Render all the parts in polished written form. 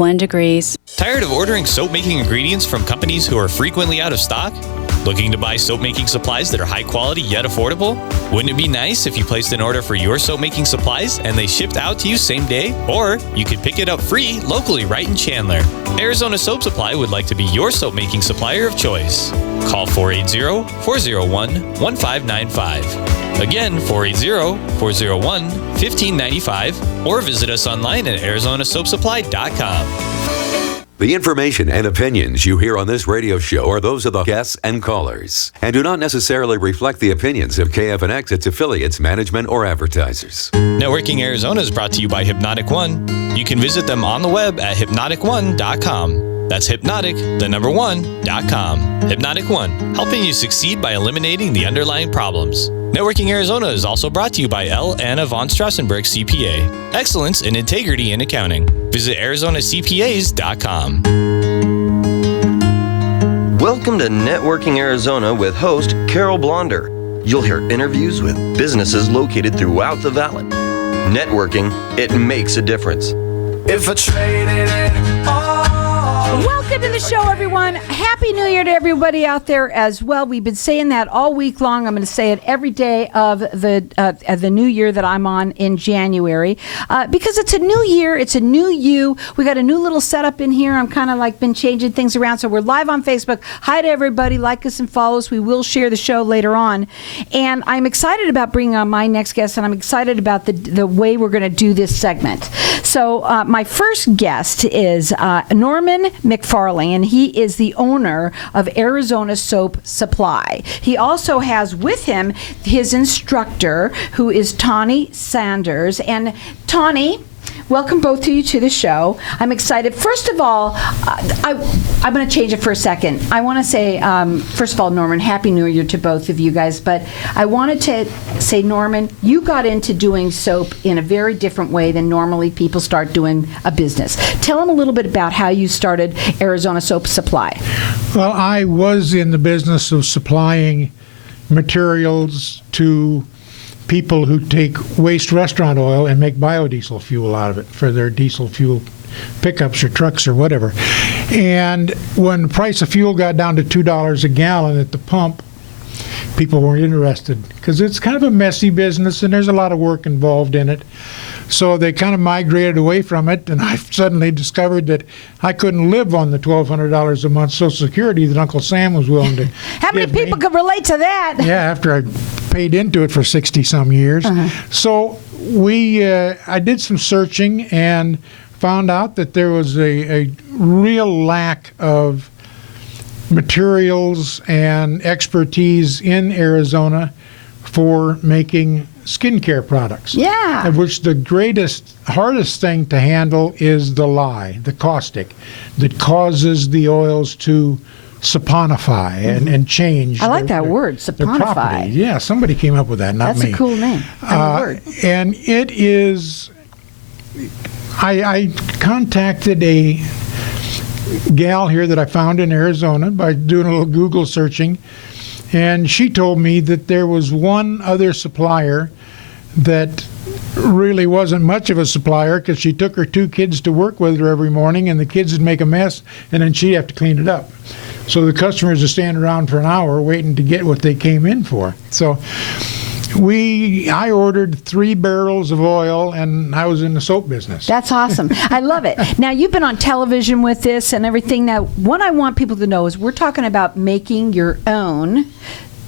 1 degrees. Tired of ordering soap-making ingredients from companies who are frequently out of stock? Looking to buy soap-making supplies that are high quality yet affordable? Wouldn't it be nice if you placed an order for your soap-making supplies and they shipped out to you same day? Or you could pick it up free locally right in Chandler. Arizona Soap Supply would like to be your soap-making supplier of choice. Call 480-401-1595. Again, 480-401-1595, or visit us online at arizonasoapsupply.com. The information and opinions you hear on this radio show are those of the guests and callers and do not necessarily reflect the opinions of KFNX, its affiliates, management, or advertisers. Networking Arizona is brought to you by Hypnotic One. You can visit them on the web at hypnotic1.com. That's hypnotic1.com. Hypnotic One, helping you succeed by eliminating the underlying problems. Networking Arizona is also brought to you by L. Anna von Strassenberg CPA. Excellence in integrity in accounting. Visit ArizonaCPAs.com. Welcome to Networking Arizona with host Carol Blonder. You'll hear interviews with businesses located throughout the valley. Networking, it makes a difference. If I traded it all. Welcome to the show, everyone. Happy New Year to everybody out there as well. We've been saying that all week long. I'm going to say it every day of the new year that I'm on in January because it's a new year. It's a new you. We got a new little setup in here. I'm kind of like been changing things around. So we're live on Facebook. Hi to everybody. Like us and follow us. We will share the show later on. And I'm excited about bringing on my next guest, and I'm excited about the way we're going to do this segment. So my first guest is Norman McFarling, and he is the owner of Arizona Soap Supply. He also has with him his instructor, who is Tawny Sanders. And Tawny, welcome both of you to the show. I'm excited. First of all, I'm going to change it for a second. I want to say, first of all, Norman, Happy New Year to both of you guys. But I wanted to say, Norman, you got into doing soap in a very different way than normally people start doing a business. Tell them a little bit about how you started Arizona Soap Supply. Well, I was in the business of supplying materials to people who take waste restaurant oil and make biodiesel fuel out of it for their diesel fuel pickups or trucks or whatever. And when the price of fuel got down to $2 a gallon at the pump, people weren't interested because it's kind of a messy business and there's a lot of work involved in it. So they kind of migrated away from it, and I suddenly discovered that I couldn't live on the $1,200 a month Social Security that Uncle Sam was willing to How many people could relate to that? Yeah, after I paid into it for 60-some years. So I did some searching and found out that there was a real lack of materials and expertise in Arizona for making skincare products. Yeah. Of which the hardest thing to handle is the lye, the caustic, that causes the oils to saponify and change. I like that word, saponify. Yeah, somebody came up with that, not me. That's a cool name. Word. And it is, I contacted a gal here that I found in Arizona by doing a little Google searching, and she told me that there was one other supplier that really wasn't much of a supplier because she took her 2 kids to work with her every morning, and the kids would make a mess, and then she'd have to clean it up. So the customers would stand around for an hour waiting to get what they came in for. So I ordered 3 barrels of oil, and I was in the soap business. That's awesome. I love it. Now, you've been on television with this and everything. Now, what I want people to know is we're talking about making your own.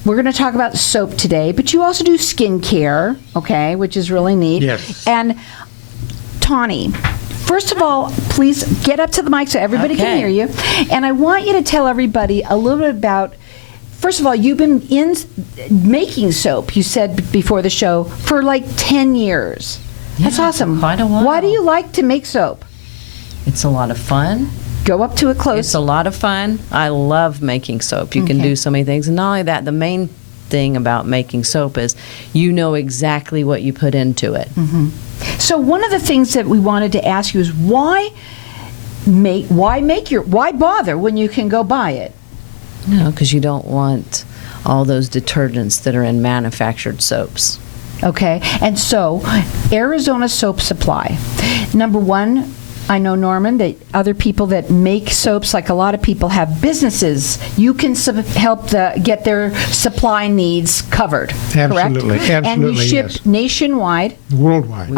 We're going to talk about soap today, but you also do skincare, okay, which is really neat. Yes. And Tawny, first of all, please get up to the mic so everybody can hear you. And I want you to tell everybody a little bit about, first of all, you've been in making soap, you said before the show, for like 10 years. Yeah, that's awesome. Quite a while. Why do you like to make soap? It's a lot of fun. Go up to it close. It's a lot of fun. I love making soap. You can do so many things. And not only that, the main thing about making soap is you know exactly what you put into it. So one of the things that we wanted to ask you is why bother when you can go buy it? No, because you don't want all those detergents that are in manufactured soaps. Okay, and so Arizona Soap Supply, number one, I know, Norman, that other people that make soaps, like a lot of people have businesses, you can help get their supply needs covered. Absolutely. Correct? Absolutely. And you ship yes. nationwide. Worldwide.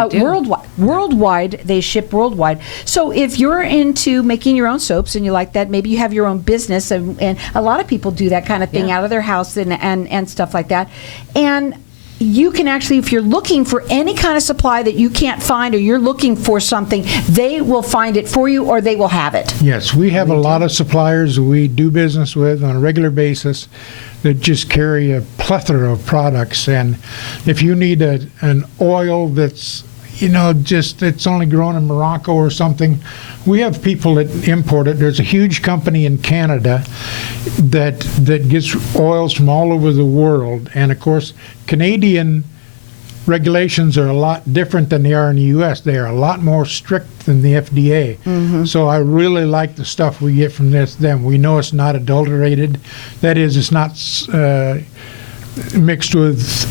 Worldwide, they ship worldwide. So if you're into making your own soaps and you like that, maybe you have your own business, and a lot of people do that kind of thing out of their house and stuff like that. And you can actually, if you're looking for any kind of supply that you can't find, or you're looking for something, they will find it for you, or they will have it. Yes, we have a lot of suppliers we do business with on a regular basis that just carry a plethora of products. And if you need an oil that's, it's only grown in Morocco or something, we have people that import it. There's a huge company in Canada that gets oils from all over the world. And of course, Canadian regulations are a lot different than they are in the U.S. They are a lot more strict than the FDA. Mm-hmm. So I really like the stuff we get from them. We know it's not adulterated. That is, it's not mixed with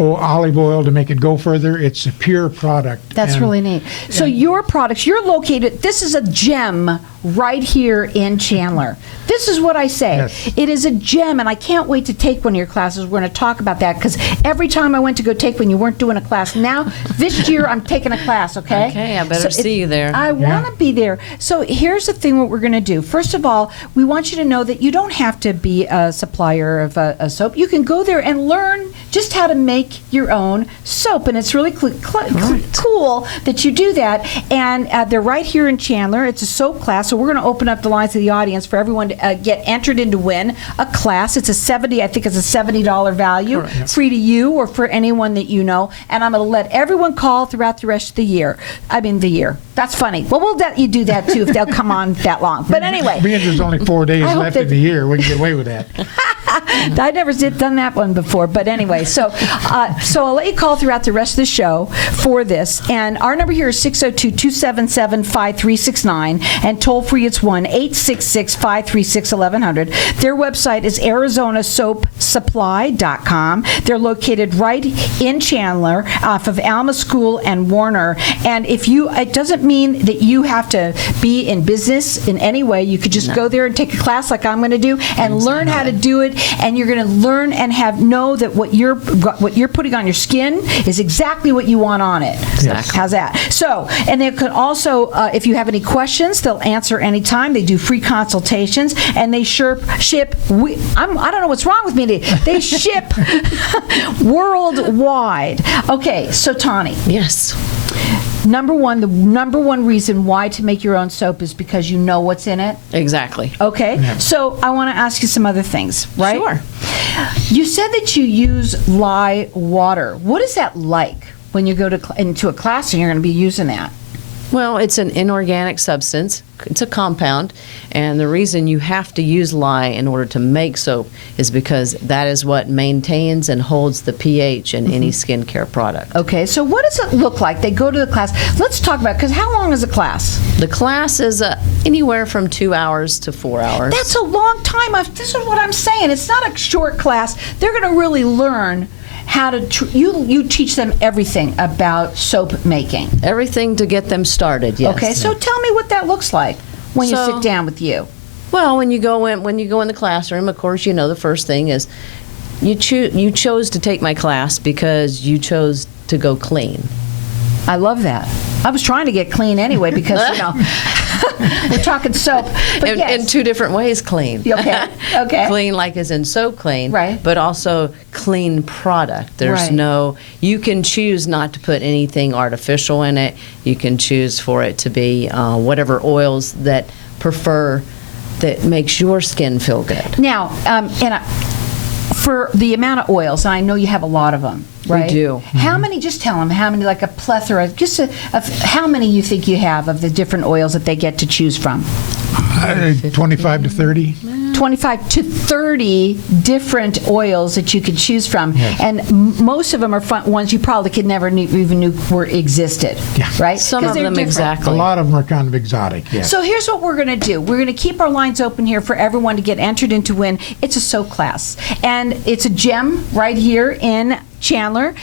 olive oil to make it go further. It's a pure product. That's really neat. So your products, you're located, this is a gem right here in Chandler. This is what I say. Yes. It is a gem, and I can't wait to take one of your classes. We're going to talk about that, because every time I went to go take one, you weren't doing a class. Now, this year, I'm taking a class, okay? Okay, I better see you there. I want to be there. So here's the thing, what we're going to do. First of all, we want you to know that you don't have to be a supplier of a soap. You can go there and learn just how to make your own soap, and it's really cool that you do that. And they're right here in Chandler. It's a soap class, so we're going to open up the lines to the audience for everyone to get entered in to win a class. It's I think it's a $70 value, free to you or for anyone that you know. And I'm going to let everyone call throughout the rest of the year. That's funny. Well, we'll let you do that too if they'll come on that long. But anyway, being there's only 4 days left in the year, we can get away with that. I never done that one before, but anyway, so I'll let you call throughout the rest of the show for this, and our number here is 602-277-5369, and toll free it's 1-866-536-1100. Their website is ArizonaSoapSupply.com. They're located right in Chandler, off of Alma School and Warner. And it doesn't mean that you have to be in business in any way. You could just go there and take a class like I'm going to do and learn how to do it. And you're going to learn and know that what you're putting on your skin is exactly what you want on it. Exactly. How's that? So, and they could also, if you have any questions, they'll answer anytime. They do free consultations, and they ship. I don't know what's wrong with me. They ship worldwide. Okay, so Tani. Yes. The number one reason why to make your own soap is because you know what's in it. Exactly. Okay, so I want to ask you some other things, right? Sure. You said that you use lye water. What is that like when you go into a class and you're going to be using that? Well, it's an inorganic substance. It's a compound, and the reason you have to use lye in order to make soap is because that is what maintains and holds the pH in any skincare product. Okay, so what does it look like? They go to the class. Let's talk about it, because how long is a class? The class is anywhere from 2 hours to 4 hours. That's a long time. This is what I'm saying. It's not a short class. They're going to really learn how to you teach them everything about soap making. Everything to get them started, yes. Okay, so tell me what that looks like when you sit down with you. Well, when you go in the classroom, of course, the first thing is you chose to take my class because you chose to go clean. I love that. I was trying to get clean anyway because, we're talking soap. But in two different ways, clean. Okay. Clean like as in soap clean. Right. But also clean product. There's you can choose not to put anything artificial in it. You can choose for it to be whatever oils that makes your skin feel good. Now, for the amount of oils, and I know you have a lot of them, right? We do. How many, just tell them, how many, like a plethora, of how many you think you have of the different oils that they get to choose from? 25 to 30. 25 to 30 different oils that you could choose from. Yes. And most of them are ones you probably could never even knew were existed. Yeah. Right? Some of them different. Exactly. A lot of them are kind of exotic, yes. So here's what we're going to do. We're going to keep our lines open here for everyone to get entered into win. It's a soap class. And it's a gem right here in Chandler.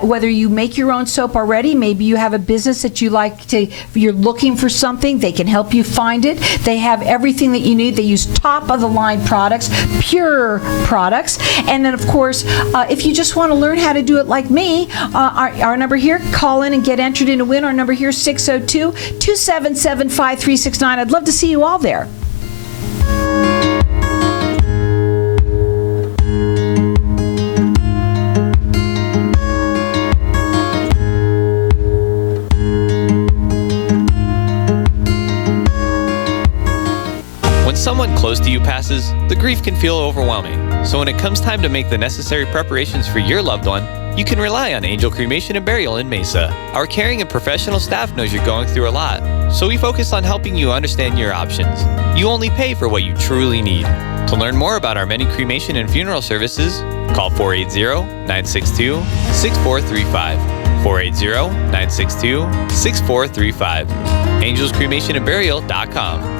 Whether you make your own soap already, maybe you have a business that you're looking for something, they can help you find it. They have everything that you need. They use top of the line products, pure products. And then, of course, if you just want to learn how to do it like me, our number here, call in and get entered in to win. Our number here is 602-277-5369. I'd love to see you all there. When someone close to you passes, the grief can feel overwhelming. So when it comes time to make the necessary preparations for your loved one, you can rely on Angel Cremation and Burial in Mesa. Our caring and professional staff knows you're going through a lot, so we focus on helping you understand your options. You only pay for what you truly need. To learn more about our many cremation and funeral services, call 480-962-6435. 480-962-6435. AngelsCremationandBurial.com.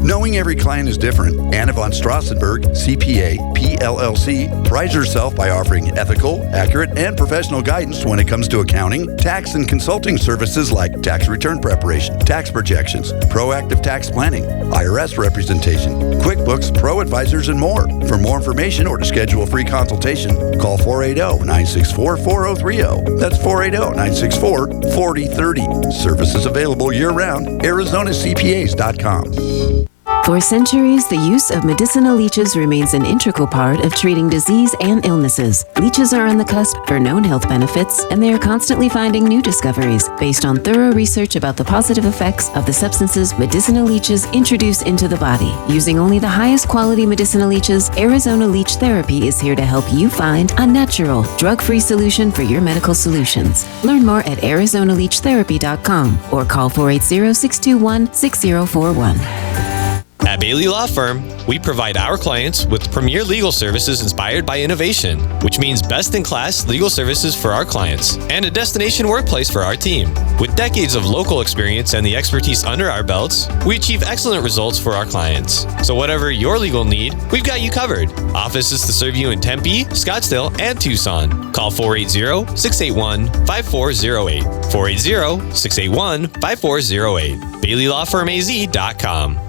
Knowing every client is different, Anna von Strassenberg, CPA, PLLC, prides herself by offering ethical, accurate, and professional guidance when it comes to accounting, tax, and consulting services like tax return preparation, tax projections, proactive tax planning, IRS representation, QuickBooks, Pro Advisors, and more. For more information or to schedule a free consultation, call 480-964-4030. That's 480-964-4030. Services available year-round. ArizonaCPAs.com. For centuries, the use of medicinal leeches remains an integral part of treating disease and illnesses. Leeches are on the cusp for known health benefits, and they are constantly finding new discoveries based on thorough research about the positive effects of the substances medicinal leeches introduce into the body. Using only the highest quality medicinal leeches, Arizona Leech Therapy is here to help you find a natural, drug-free solution for your medical solutions. Learn more at ArizonaLeechTherapy.com or call 480-621-6041. At Bailey Law Firm, we provide our clients with premier legal services inspired by innovation, which means best-in-class legal services for our clients and a destination workplace for our team. With decades of local experience and the expertise under our belts, we achieve excellent results for our clients. So whatever your legal need, we've got you covered. Offices to serve you in Tempe, Scottsdale, and Tucson. Call 480-681-5408. 480-681-5408. BaileyLawFirmAZ.com.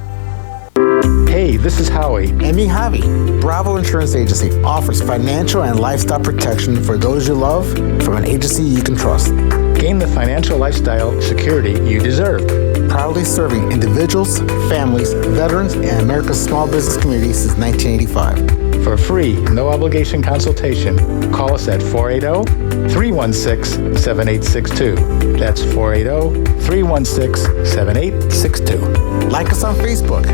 Hey, this is Howie. And me, Javi. Bravo Insurance Agency offers financial and lifestyle protection for those you love from an agency you can trust. Gain the financial lifestyle security you deserve. Proudly serving individuals, families, veterans, and America's small business community since 1985. For a free, no-obligation consultation, call us at 480-316-7862. That's 480-316-7862. Like us on Facebook.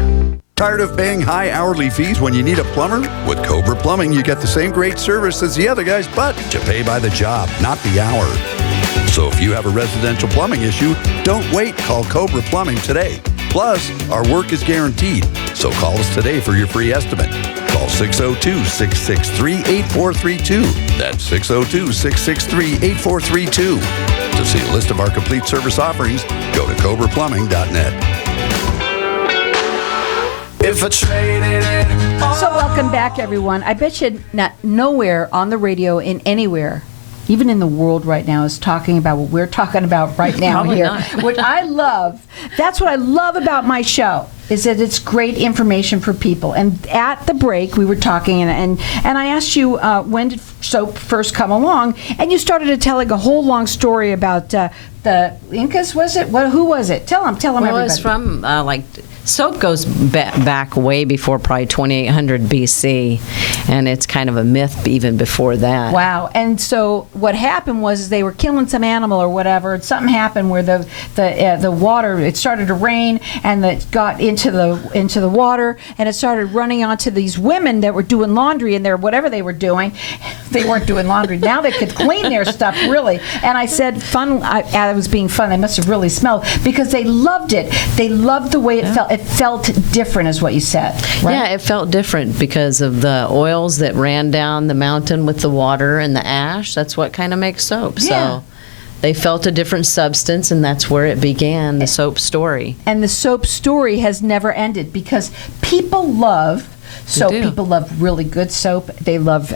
Tired of paying high hourly fees when you need a plumber? With Cobra Plumbing, you get the same great service as the other guys, but you pay by the job, not the hour. So if you have a residential plumbing issue, don't wait. Call Cobra Plumbing today. Plus, our work is guaranteed. So call us today for your free estimate. Call 602-663-8432. That's 602-663-8432. To see a list of our complete service offerings, go to cobraplumbing.net. If I traded it all. So welcome back, everyone. I bet you not nowhere on the radio in anywhere, even in the world right now, is talking about what we're talking about right now Probably here, not. which I love. That's what I love about my show, is that it's great information for people. And at the break, we were talking, and I asked you, when did soap first come along? And you started to tell like a whole long story about the Incas, was it? Who was it? Tell them everybody. Well, it's from, soap goes back way before probably 2800 BC, and it's kind of a myth even before that. Wow. And so what happened was they were killing some animal or whatever, and something happened where the water, it started to rain, and it got into the water, and it started running onto these women that were doing laundry, and whatever they were doing, they weren't doing laundry. Now they could clean their stuff, really. And I said, I was being fun. They must have really smelled, because they loved it. They loved the way it felt. It felt different, is what you said, right? Yeah, it felt different because of the oils that ran down the mountain with the water and the ash. That's what kind of makes soap. Yeah. So they felt a different substance, and that's where it began, the soap story. And the soap story has never ended, because people love soap. do. People love really good soap. They love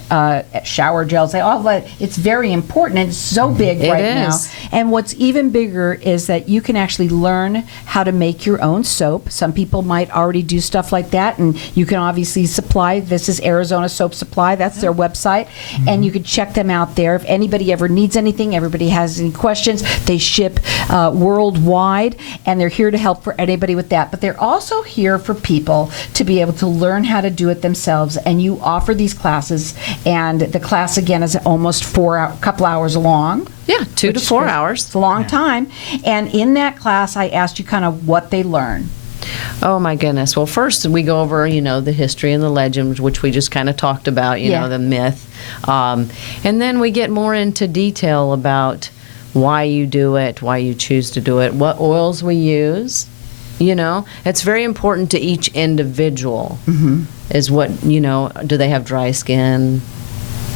shower gels. They all love, it's very important, and it's so big It right is. now. And what's even bigger is that you can actually learn how to make your own soap. Some people might already do stuff like that, and you can obviously supply. This is Arizona Soap Supply. That's their website, and you can check them out there. If anybody ever needs anything, everybody has any questions, they ship worldwide, and they're here to help for anybody with that. But they're also here for people to be able to learn how to do it themselves, and you offer these classes, and the class again is almost couple hours long. Yeah, 2 to 4 hours. It's a long time. And in that class, I asked you kind of what they learn. Oh my goodness. Well, first we go over, the history and the legends, which we just kind of talked about, the myth. And then we get more into detail about why you do it, why you choose to do it, what oils we use. It's very important to each individual. Is what, do they have dry skin?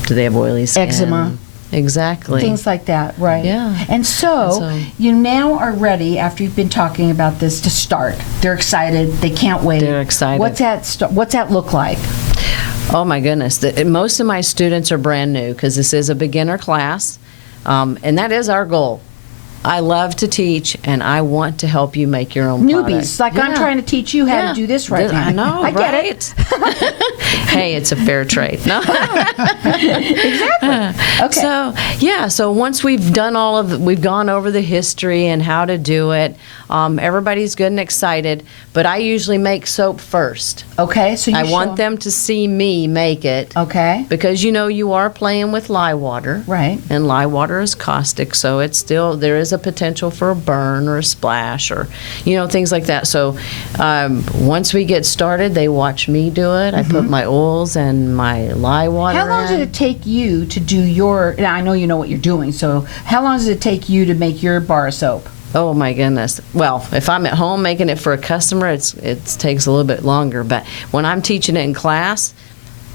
Do they have oily skin? Eczema. Exactly. Things like that, right? Yeah. And so you now are ready, after you've been talking about this, to start. They're excited. They can't wait. They're excited. What's that look like? Oh my goodness. Most of my students are brand new because this is a beginner class. And that is our goal. I love to teach, and I want to help you make your own Newbies, product. I'm trying to teach you how to do this right now. I know, I get it. Hey, it's a fair trade. No. Exactly. Okay. So once we've done we've gone over the history and how to do it, everybody's good and excited, but I usually make soap first. Okay, so I want them to see me make it. Okay. Because you are playing with lye water. Right. And lye water is caustic, so there is a potential for a burn or a splash or, things like that. So once we get started, they watch me do it. I put my oils and my lye water How long did it take you to do now I know you know what you're doing, so how long does it take you to make your bar of soap? Oh my goodness. Well, if I'm at home making it for a customer, it takes a little bit longer. But when I'm teaching it in class,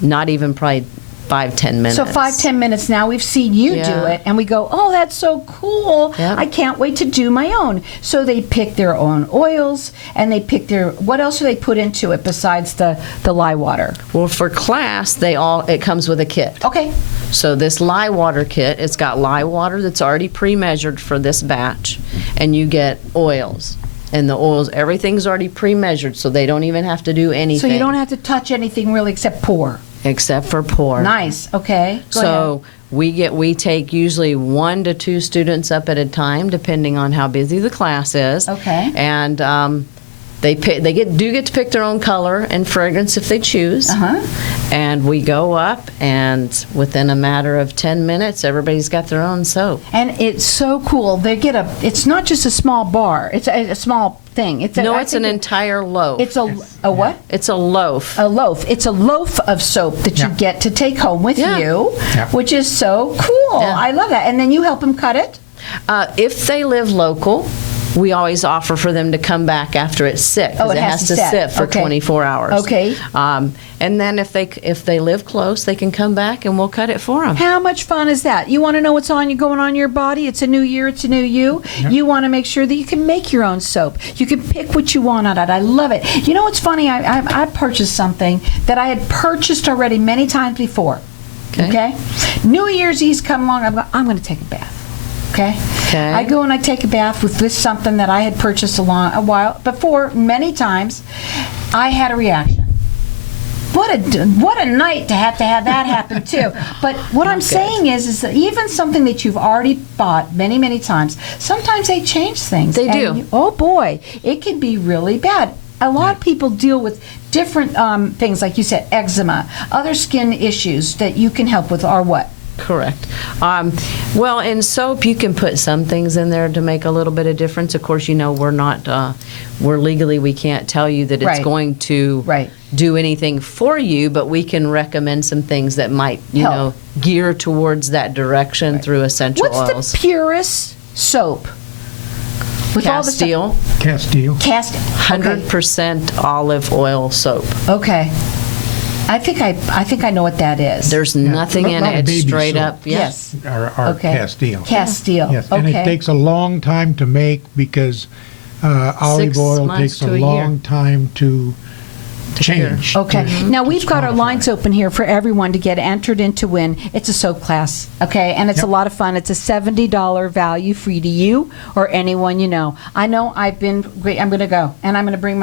not even probably 5-10 minutes. So 5-10 minutes now, we've seen you do it, and we go, oh, that's so cool. Yep. I can't wait to do my own. So they pick their own oils, and they pick what else do they put into it besides the lye water? Well, for class, it comes with a kit. Okay. So this lye water kit, it's got lye water that's already pre-measured for this batch, and you get oils. And the oils, everything's already pre-measured, so they don't even have to do anything. So you don't have to touch anything really except pour. Except for pour. Nice. Okay. Go So ahead. we take usually 1 to 2 students up at a time, depending on how busy the class is. Okay. And they get to pick their own color and fragrance if they choose. And we go up, and within a matter of 10 minutes, everybody's got their own soap. And it's so cool. It's not just a small bar. It's a small thing. It's an entire loaf. It's a what? It's a loaf. A loaf. It's a loaf of soap that you get to take home with you, which is so cool. Yeah. I love that. And then you help them cut it? If they live local, we always offer for them to come back after it's sit, because it has to sit for 24 hours. Okay. And then if they live close, they can come back and we'll cut it for them. How much fun is that? You want to know what's going on your body? It's a new year. It's a new you. Yep. You want to make sure that you can make your own soap. You can pick what you want out of it. I love it. You know what's funny? I purchased something that I had purchased already many times before. Okay? New Year's Eve come along. I'm going to take a bath. Okay. I go and I take a bath with this something that I had purchased a while before, many times. I had a reaction. What a night to have that happen too. But what I'm saying is that even something that you've already bought many, many times, sometimes they change things. They do. Oh boy, it can be really bad. A lot of people deal with different things, like you said, eczema, other skin issues that you can help with, or what? Correct. Well, in soap, you can put some things in there to make a little bit of difference. Of course, we're legally, we can't tell you that it's going to do anything for you, but we can recommend some things that might, gear towards that direction through essential oils. What's the purest soap? With Castile. Castile. 100% olive oil soap. Okay. I think I know what that is. There's nothing in it. It's straight up. Yes. Our Castile. Castile. Yes. And it takes a long time to make because olive oil takes a long time to change. Okay. Now we've got our lines open here for everyone to get entered in to win. It's a soap class, okay, and it's a lot of fun. It's a $70 value, free to you or anyone you know. I know I'm going to go, and I'm going to bring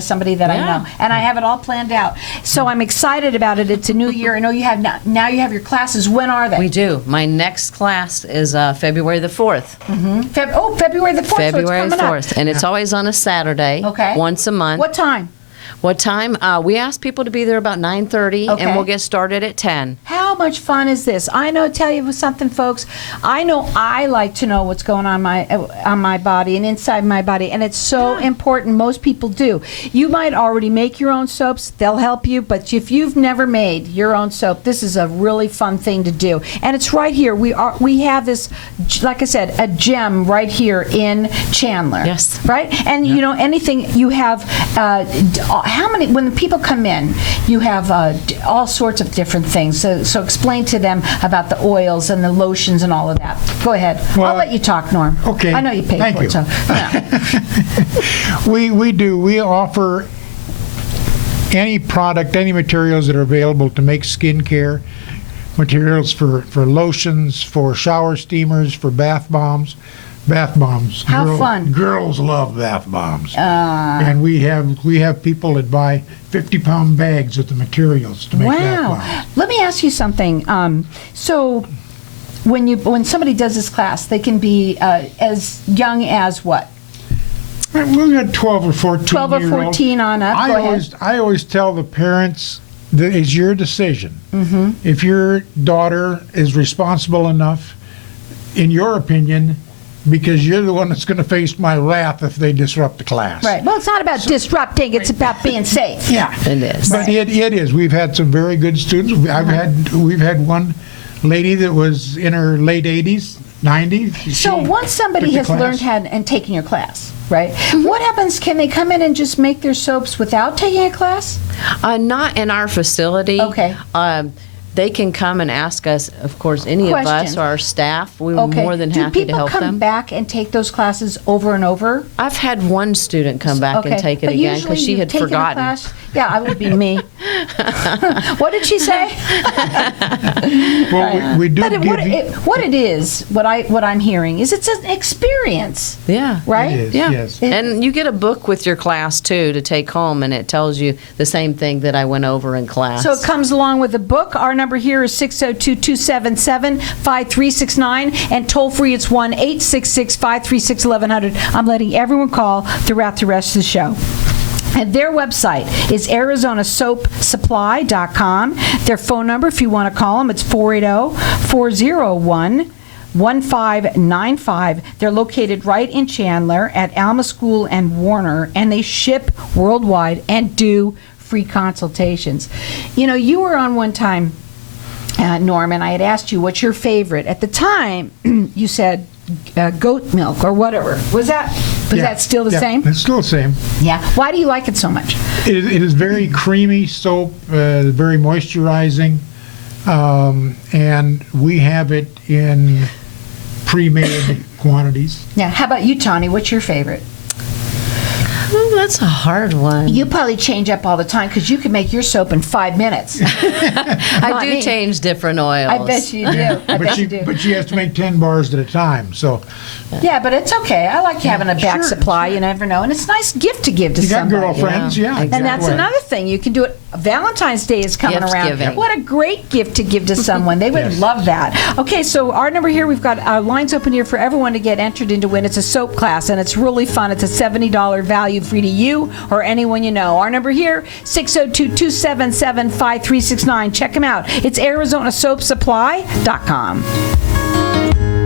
somebody that I know, and I have it all planned out. So I'm excited about it. It's a new year. I know you have now. You have your classes. When are they? We do. My next class is February the 4th. February the 4th. February so it's coming 4th, up. and it's always on a Saturday. Okay. Once a month. What time? What time? We ask people to be there about 9:30, Okay. and we'll get started at 10. How much fun is this? I know, tell you something, folks. I know I like to know what's going on my body and inside my body, and it's so important. Most people do. You might already make your own soaps. They'll help you, but if you've never made your own soap, this is a really fun thing to do. And it's right here. We have this, like I said, a gem right here in Chandler. Yes. Right? And you know, anything you have, how many, when the people come in, you have all sorts of different things. So explain to them about the oils and the lotions and all of that. Go ahead. Well, I'll let you talk, Norm. Okay. I know you paid Thank for you. it. So, yeah. We do. We offer any product, any materials that are available to make skincare, materials for lotions, for shower steamers, for bath bombs. Bath bombs. How fun. Girls love bath bombs. And we have people that buy 50-pound bags of the materials to make bath bombs. Let me ask you something. So when somebody does this class, they can be as young as what? We've got 12 or 14 12 or 14 on up. Go ahead. I always tell the parents that it's your decision. Mm-hmm. If your daughter is responsible enough, in your opinion, because you're the one that's going to face my wrath if they disrupt the class. Right. Well, it's not about disrupting. It's about being safe. Yeah. It is. But it is. We've had some very good students. We've had one lady that was in her late 80s, 90s. So once somebody has learned how and taken your class, right? Mm-hmm. What happens? Can they come in and just make their soaps without taking a class? Not in our facility. Okay. They can come and ask us, of course, any of us or our staff. We were more than happy to help them. Do people come back and take those classes over and over? I've had one student come back and take it again because she had forgotten. Yeah, I would be me. What did she say? Well, we do what I'm hearing is it's an experience. Yeah. Right? It is, yeah. yes. And you get a book with your class, too, to take home, and it tells you the same thing that I went over in class. So it comes along with the book. Our number here is 602-277-5369, and toll-free it's 1-866-536-1100. I'm letting everyone call throughout the rest of the show. And their website is ArizonaSoapSupply.com. Their phone number, if you want to call them, it's 480-401-1595. They're located right in Chandler at Alma School and Warner, and they ship worldwide and do free consultations. You know, you were on one time, Norm, and I had asked you what's your favorite. At the time, you said goat milk or whatever. Was that still the same? It's still the same. Yeah. Why do you like it so much? It is very creamy soap, very moisturizing, and we have it in pre-made quantities. Yeah. How about you, Tawny? What's your favorite? Oh, that's a hard one. You probably change up all the time because you can make your soap in 5 minutes. I do change different oils. I bet you do. But she has to make 10 bars at a time. So. Yeah, but it's okay. I like having a back supply. You never know. And it's a nice gift to give to somebody. You got girlfriends, yeah. Exactly. And that's another thing. You can do it. Valentine's Day is coming around. Giving. What a great gift to give to someone. They would love that. Okay, so our number here, we've got our lines open here for everyone to get entered into win. It's a soap class, and it's really fun. It's a $70 value free to you or anyone you know. Our number here, 602-277-5369. Check them out. It's ArizonaSoapSupply.com.